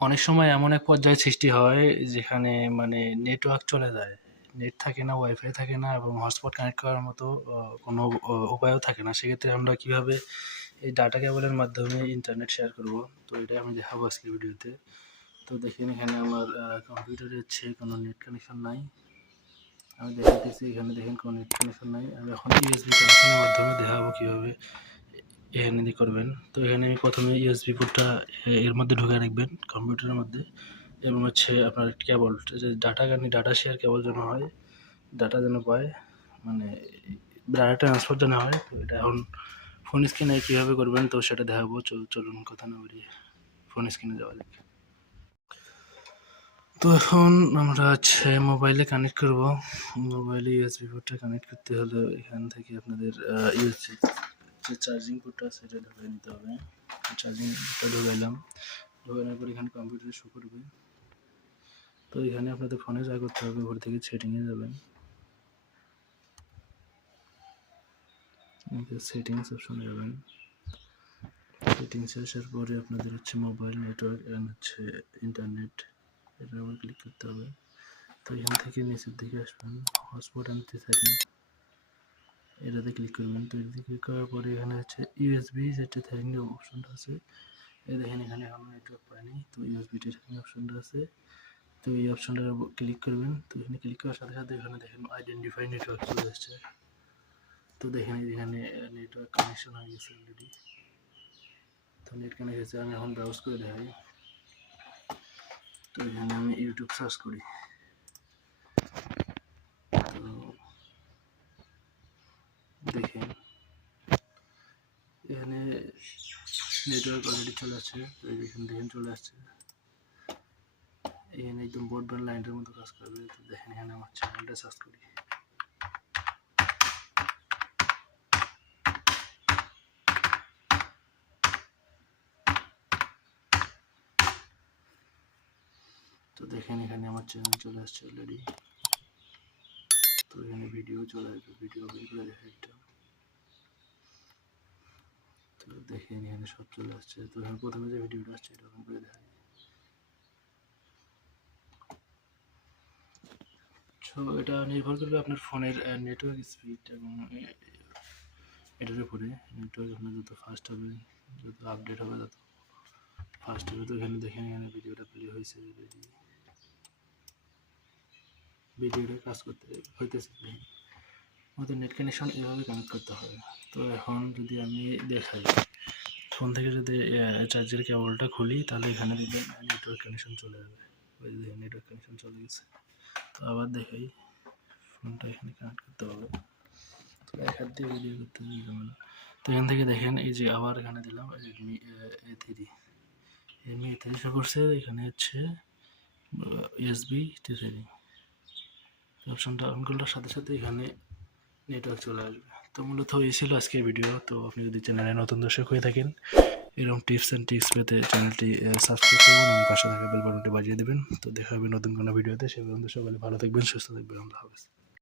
অনেক সময় এমন এক পর্যায়ে সৃষ্টি হয় যেখানে মানে নেটওয়ার্ক চলে যায়। নেট থাকে না, ওয়াইফাই থাকে না এবং হটস্পট কানেক্ট করার মতো কোনো উপায়ও থাকে না। সেক্ষেত্রে আমরা কিভাবে এই ডাটা কেবলের মাধ্যমে ইন্টারনেট শেয়ার করব, তো এটাই আমি দেখাবো আজকের ভিডিওতে। তো দেখেন এখানে আমার কম্পিউটারে হচ্ছে কোনো নেট কানেকশন নাই। আমি দেখাতেছি, এখানে দেখেন কোনো নেট কানেকশন নাই। আমি এখন ইউএসবি কানেকশনের মাধ্যমে দেখাবো কীভাবে এখানে করবেন। তো এখানে আমি প্রথমে ইউএসবি পোর্টটা এর মধ্যে ঢুকে রাখবেন কম্পিউটারের মধ্যে, এবং হচ্ছে আপনার কেবল যে ডাটা শেয়ার কেবল যেন হয়, ডাটা যেন পায়, মানে ডাটা ট্রান্সফার যেন হয়। তো এটা এখন ফোন স্ক্রিনে কীভাবে করবেন তো সেটা দেখাবো। চলুন কথা না বাড়িয়ে ফোন স্ক্রিনে যাওয়া যাক। তো এখন আমরা হচ্ছে মোবাইলে কানেক্ট করব। মোবাইলে ইউএসবি পোর্টটা কানেক্ট করতে হলে এখান থেকে আপনাদের ইউএসবি যে চার্জিং পোর্টটা আছে সেটা ঢুকিয়ে নিতে হবে। চার্জিং পোর্টটা ঢুকাইলাম, ঢোকানোর পর এখানে কম্পিউটারে শো করবে। তো এখানে আপনাদের ফোনে যা করতে হবে, উপর থেকে সেটিংয়ে যাবেন, সেটিংস অপশনে যাবেন। সেটিংসে আসার পরে আপনাদের হচ্ছে মোবাইল নেটওয়ার্ক অ্যান্ড হচ্ছে ইন্টারনেট, এটার উপর ক্লিক করতে হবে। তো এখান থেকে নিচের দিকে আসবেন, হটস্পট অ্যান্ড সেটিং, এটাতে ক্লিক করবেন। তো এটাতে ক্লিক করার পরে এখানে হচ্ছে ইউএসবি যেটা সেটিং অপশনটা আছে, এই দেখেন এখানে এখন নেটওয়ার্ক পায়নি, তো ইউএসবি সেটিং অপশনটা আছে। তো এই অপশনটার উপর ক্লিক করবেন। তো এখানে ক্লিক করার সাথে সাথে এখানে দেখেন আইডেন্টিফাই নেটওয়ার্ক চলে আসছে। তো দেখেন এখানে নেটওয়ার্ক কানেকশন হয়ে গেছে অলরেডি। তো নেট কানেক্ট হয়েছে। আমি এখন ব্রাউজ করে দেখাই। তো এখানে আমি ইউটিউব সার্চ করি। তো দেখেন এখানে নেটওয়ার্ক অলরেডি চলে আসছে। তো দেখেন চলে আসছে। এখানে একদম ব্রডব্যান্ড লাইনের মতো কাজ করবে। তো দেখেন এখানে আমার চ্যানেলটা সার্চ করি। তো দেখেন এখানে আমার চ্যানেল চলে আসছে অলরেডি। তো এখানে ভিডিও চলে আসবে, ভিডিও ওপেন করে দেখা একটা। তো দেখেন এখানে সব চলে আসছে। তো এখানে প্রথমে যে ভিডিওটা আসছে এটা ওপেন করে দেখা। সো এটা নির্ভর করবে আপনার ফোনের নেটওয়ার্ক স্পিড এবং এটার উপরে। নেটওয়ার্ক আপনার যত ফাস্ট হবে, যত আপডেট হবে তত ফাস্ট হবে। তো এখানে দেখেন এখানে ভিডিওটা প্লে হয়েছে, ভিডিওটা কাজ করতে হইতেছে। আমাদের নেট কানেকশন এভাবে কানেক্ট করতে হবে। তো এখন যদি আমি দেখাই ফোন থেকে, যদি চার্জের কেবলটা খুলি তাহলে এখানে দেখবেন নেটওয়ার্ক কানেকশন চলে যাবে। ওই যে নেটওয়ার্ক কানেকশন চলে গেছে। তো আবার দেখাই, ফোনটা এখানে কানেক্ট করতে হবে। তো এক হাত দিয়ে ভিডিও করতে হবে না। তো এখান থেকে দেখেন এই যে আবার এখানে দিলাম রেডমি A3 শো করছে। এখানে হচ্ছে USB T3 অপশনটা অন করলে সাথে সাথে এখানে নেটওয়ার্ক চলে আসবে। তো মূলত এই ছিল আজকের ভিডিও। তো আপনি যদি চ্যানেলে নতুন দর্শক হয়ে থাকেন, এরকম টিপস অ্যান্ড ট্রিক্স পেতে চ্যানেলটি সাবস্ক্রাইব করবেন এবং পাশে থাকা বেল বাটনটি বাজিয়ে দেবেন। তো দেখা হবে নতুন কোনো ভিডিওতে। সে পর্যন্ত সকালে ভালো থাকবেন, সুস্থ থাকবেন। আল্লাহ হাফেজ।